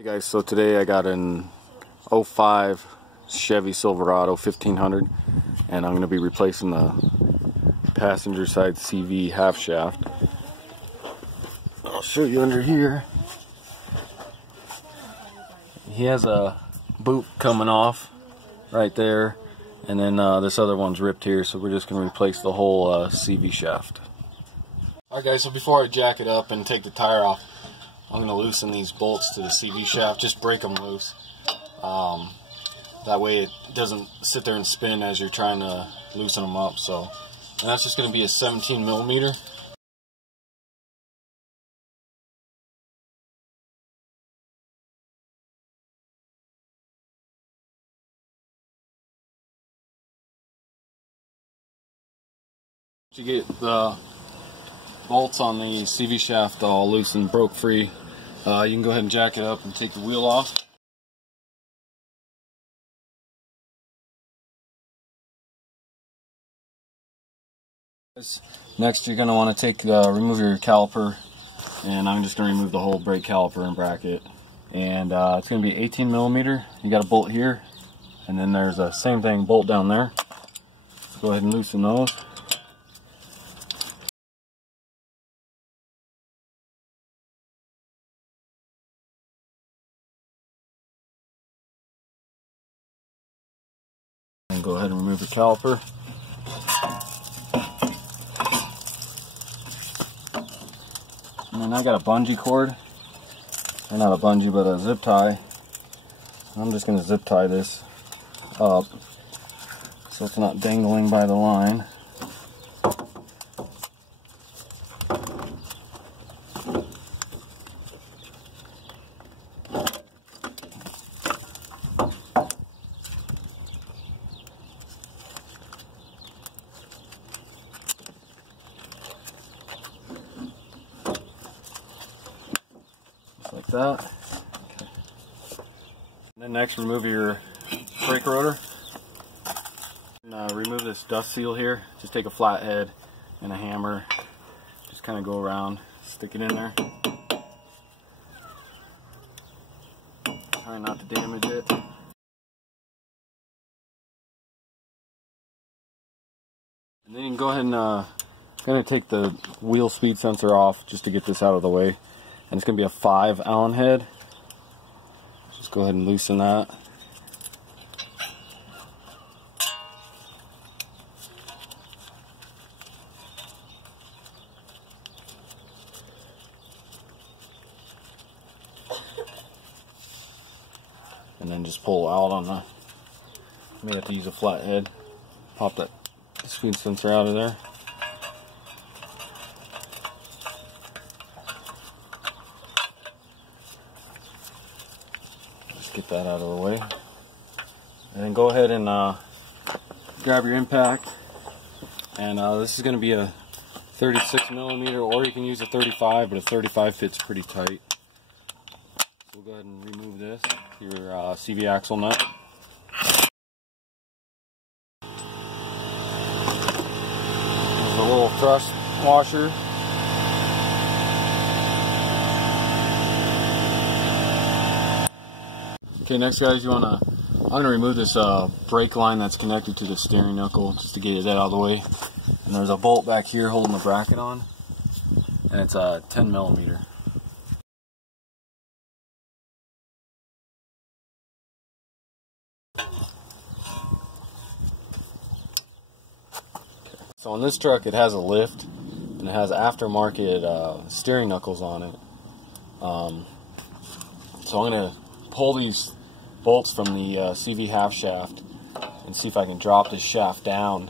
Hey guys, so today I got an '05 Chevy Silverado 1500 and I'm going to be replacing the passenger side CV half shaft. I'll show you under here. He has a boot coming off right there, and then this other one's ripped here, so we're just going to replace the whole CV shaft. Alright guys, so before I jack it up and take the tire off, I'm going to loosen these bolts to the CV shaft, just break them loose. That way it doesn't sit there and spin as you're trying to loosen them up. So, and that's just going to be a 17 millimeter. To get the bolts on the CV shaft all loose and broke free, you can go ahead and jack it up and take the wheel off. Next, you're going to want to remove your caliper, and I'm just going to remove the whole brake caliper and bracket. And it's going to be 18 millimeter. You got a bolt here, and then there's a same thing bolt down there. So go ahead and loosen those. And go ahead and remove the caliper. And then I got a bungee cord, or not a bungee, but a zip tie. I'm just going to zip tie this up so it's not dangling by the line. Like that. Okay. And then next, remove your brake rotor. And, remove this dust seal here. Just take a flat head and a hammer. Just kind of go around, stick it in there. Try not to damage it. And then you can go ahead and going to take the wheel speed sensor off just to get this out of the way. And it's going to be a 5 Allen head. Just go ahead and loosen that. And then just pull out on the, you may have to use a flat head. Pop that speed sensor out of there. Get that out of the way, and then go ahead and grab your impact, and this is going to be a 36 millimeter, or you can use a 35, but a 35 fits pretty tight. So we'll go ahead and remove this, your CV axle nut. There's a little thrust washer. Okay, next guys, I'm going to remove this brake line that's connected to the steering knuckle, just to get that out of the way. And there's a bolt back here holding the bracket on, and it's a 10 millimeter. So on this truck, it has a lift, and it has aftermarket steering knuckles on it. So I'm going to pull these bolts from the CV half shaft and see if I can drop this shaft down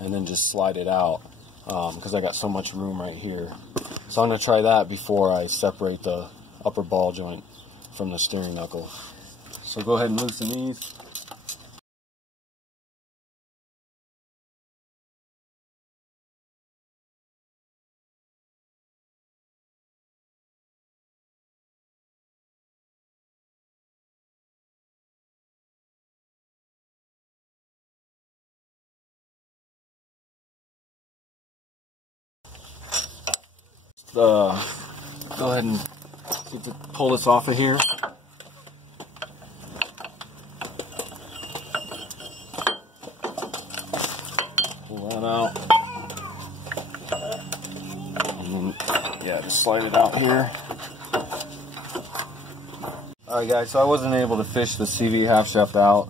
and then just slide it out, because I got so much room right here. So I'm going to try that before I separate the upper ball joint from the steering knuckle. So go ahead and loosen these. Go ahead and pull this off of here. out. And then, yeah, just slide it out here. Alright guys, so I wasn't able to fish the CV half shaft out.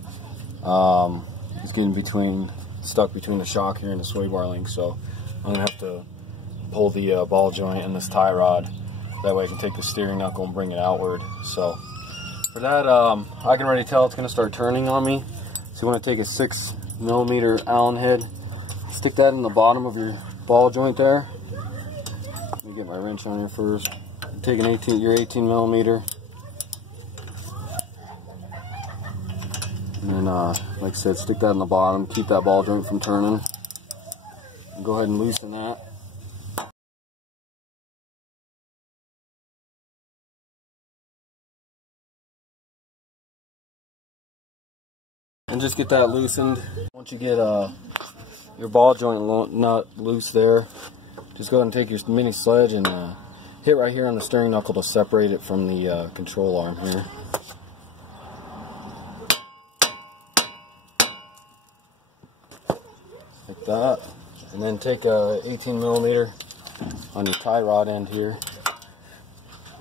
It's getting stuck between the shock here and the sway bar link, so I'm going to have to pull the ball joint and this tie rod. That way I can take the steering knuckle and bring it outward. So for that, I can already tell it's going to start turning on me. So you want to take a 6mm Allen head, stick that in the bottom of your ball joint there. Let me get my wrench on here first. Take your 18mm. And then, like I said, stick that in the bottom, keep that ball joint from turning. And go ahead and loosen that. And just get that loosened. Once you get your ball joint nut loose there, just go ahead and take your mini sledge and hit right here on the steering knuckle to separate it from the control arm here. Like that. And then take a 18mm on your tie rod end here.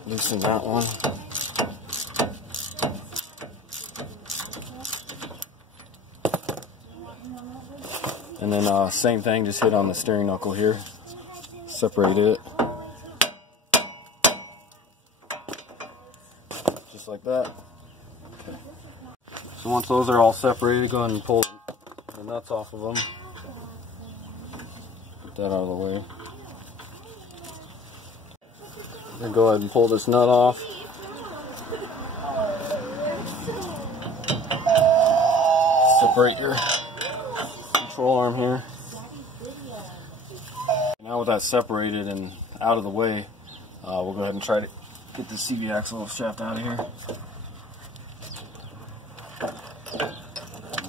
Loosen that one. And then same thing, just hit on the steering knuckle here. Separate it. Just like that. Okay. So once those are all separated, go ahead and pull the nuts off of them. Get that out of the way. Then go ahead and pull this nut off. Separate your control arm here. Now with that separated and out of the way, we'll go ahead and try to get the CV axle shaft out of here.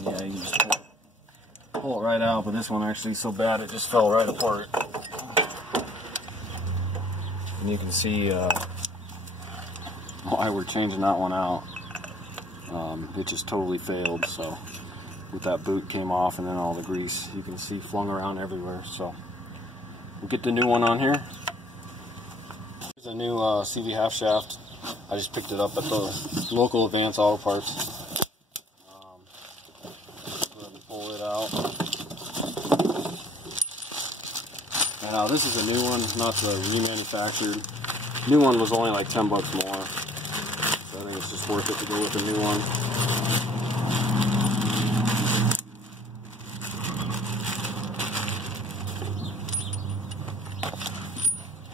Yeah, you just pull it right out, but this one actually is so bad it just fell right apart. And you can see why we're changing that one out. It just totally failed, so with that boot came off and then all the grease you can see flung around everywhere. So we'll get the new one on here. Here's a new CV half shaft. I just picked it up at the local Advanced Auto Parts. Go ahead and pull it out. Now this is a new one, not the remanufactured. New one was only like 10 bucks more, so I think it's just worth it to go with the new one.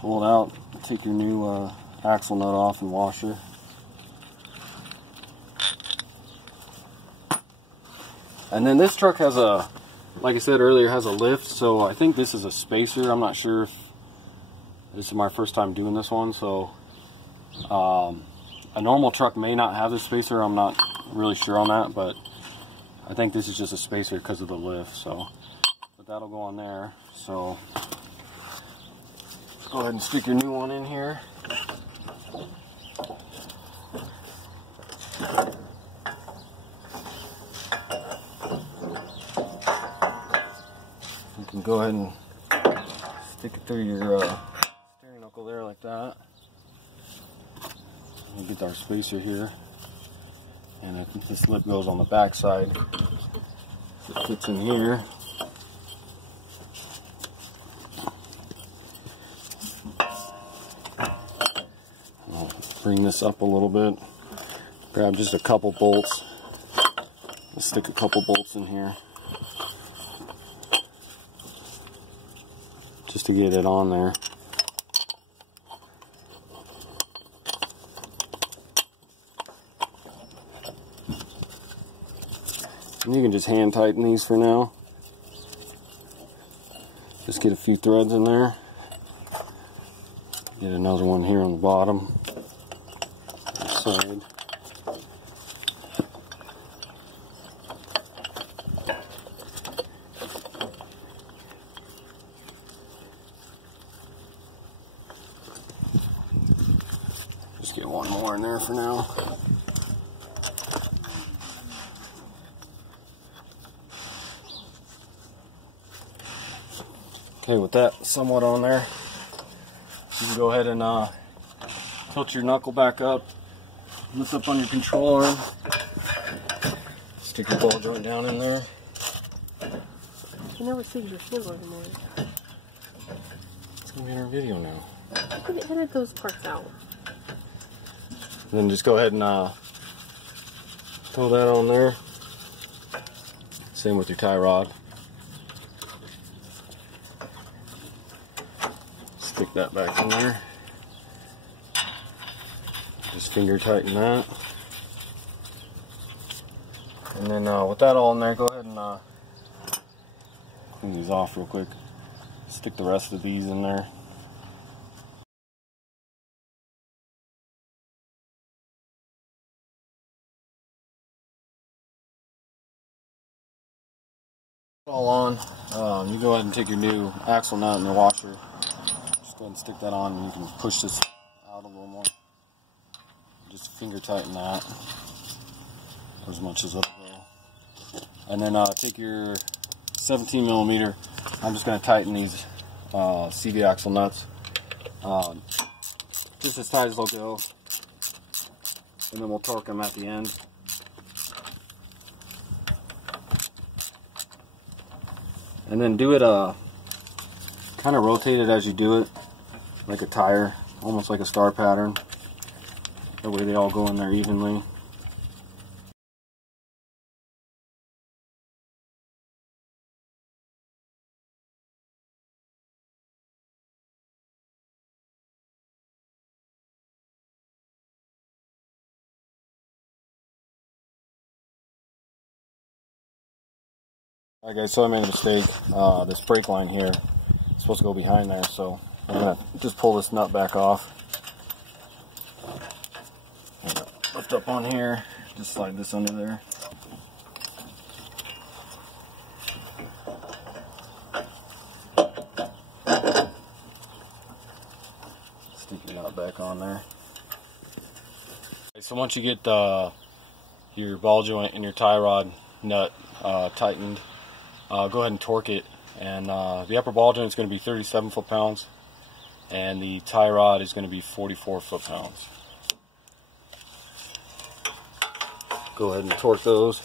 Pull it out, take your new axle nut off and washer. And then this truck has a, like I said earlier, has a lift, so I think this is a spacer. I'm not sure if this is my first time doing this one, so a normal truck may not have this spacer. I'm not really sure on that, but I think this is just a spacer because of the lift. So, but that'll go on there. So go ahead and stick your new one in here. You can go ahead and stick it through your steering knuckle there like that. We'll get our spacer here. And this lip goes on the back side. It fits in here. Bring this up a little bit, grab just a couple bolts, let's stick a couple bolts in here just to get it on there. And you can just hand tighten these for now. Just get a few threads in there. Get another one here on the bottom. Side. Just get one more in there for now. Okay, with that somewhat on there, you can go ahead and tilt your knuckle back up, lift up on your control arm, stick your ball joint down in there. You never see your shield anymore. It's going to be in our video now. You can edit those parts out. And then just go ahead and throw that on there. Same with your tie rod. Stick that back in there. Just finger tighten that. And then with that all in there, go ahead and clean these off real quick. Stick the rest of these in there. All on. You go ahead and take your new axle nut and your washer. Just go ahead and stick that on, and you can push this out a little more. Just finger tighten that as much as it'll go. And then take your 17 millimeter. I'm just going to tighten these CV axle nuts just as tight as they'll go, and then we'll torque them at the end. And then do it, kind of rotate it as you do it, like a tire, almost like a star pattern. That way they all go in there evenly. Alright guys, so I made a mistake. This brake line here is supposed to go behind there, so I'm going to just pull this nut back off. Lift up on here, just slide this under there. Stick your nut back on there. Okay, so once you get your ball joint and your tie rod nut tightened, go ahead and torque it, and the upper ball joint is going to be 37 foot-pounds, and the tie rod is going to be 44 foot-pounds. Go ahead and torque those.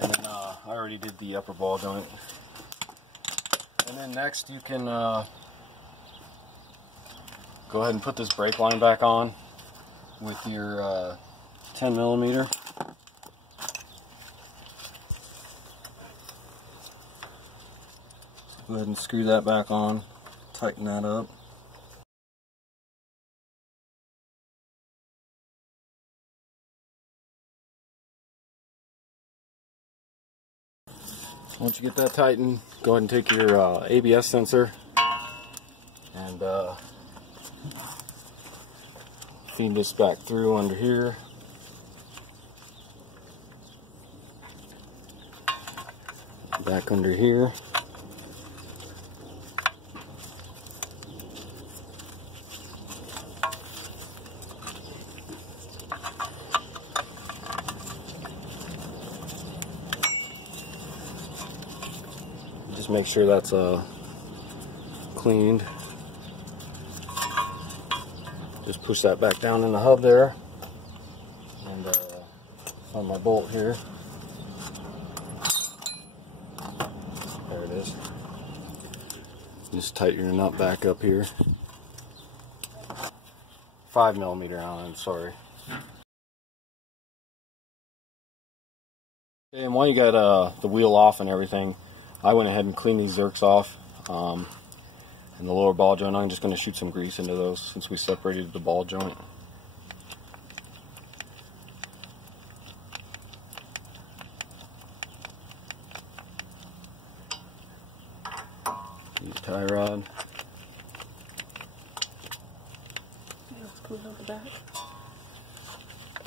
And then I already did the upper ball joint. And then next you can go ahead and put this brake line back on with your 10 millimeter. Go ahead and screw that back on, tighten that up. Once you get that tightened, go ahead and take your ABS sensor and feed this back through under here. Back under here. Just make sure that's cleaned. Just push that back down in the hub there, and on my bolt here. There it is. Just tighten your nut back up here. 5 millimeter on, sorry. Okay, and while you got the wheel off and everything, I went ahead and cleaned these zerks off, and the lower ball joint. I'm just going to shoot some grease into those since we separated the ball joint. Use tie rod. Yeah, let's clean out the back.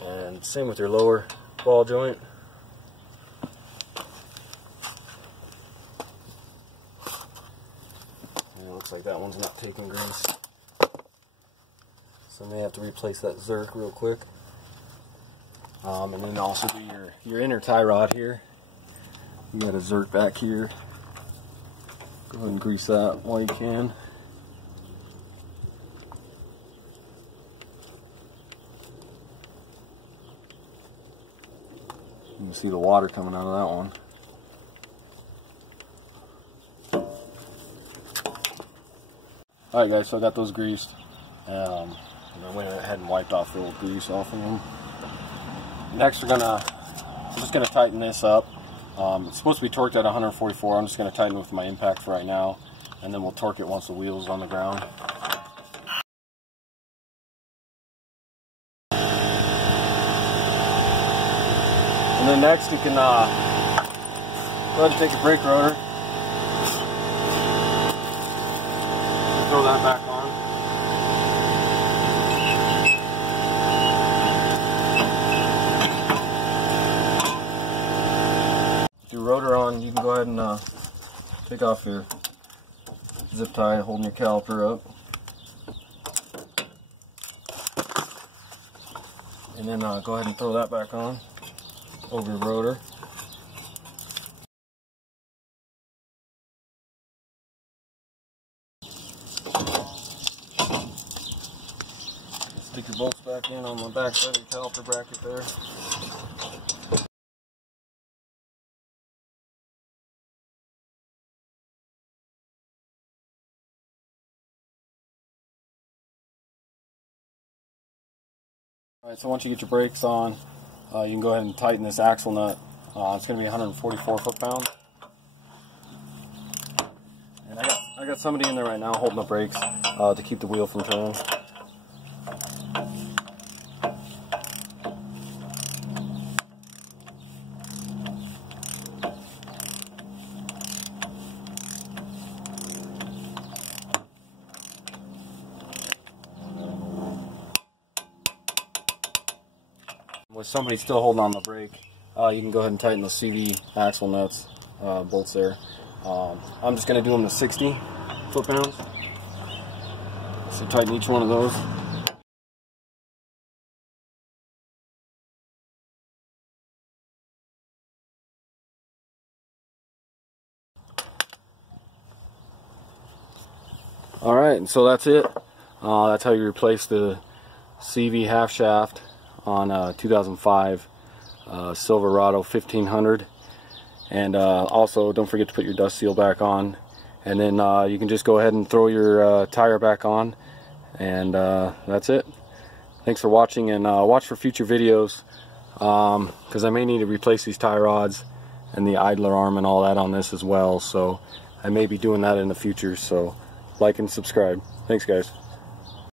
And same with your lower ball joint. Looks like that one's not taking grease, so I may have to replace that zerk real quick. And then also do your inner tie rod here. You got a zert back here. Go ahead and grease that while you can. You can see the water coming out of that one. Alright guys, so I got those greased. And I went ahead and wiped off the old grease off of them. Next I'm just going to tighten this up. It's supposed to be torqued at 144. I'm just going to tighten it with my impact for right now. And then we'll torque it once the wheel's on the ground. And then next you can go ahead and take your brake rotor. Throw that back on. With your rotor on, you can go ahead and take off your zip tie holding your caliper up. And then go ahead and throw that back on over your rotor. Stick your bolts back in on the back side of the caliper bracket there. Alright, so once you get your brakes on, you can go ahead and tighten this axle nut. It's going to be 144 foot-pounds. And I got somebody in there right now holding the brakes to keep the wheel from turning. With somebody still holding on the brake, you can go ahead and tighten the CV axle nuts, bolts there. I'm just going to do them to 60 foot-pounds. So tighten each one of those. Alright, and so that's it. That's how you replace the CV half shaft on a 2005 Silverado 1500. And also don't forget to put your dust seal back on, and then you can just go ahead and throw your tire back on, and that's it. Thanks for watching, and watch for future videos because I may need to replace these tie rods and the idler arm and all that on this as well, so I may be doing that in the future. So like and subscribe. Thanks guys.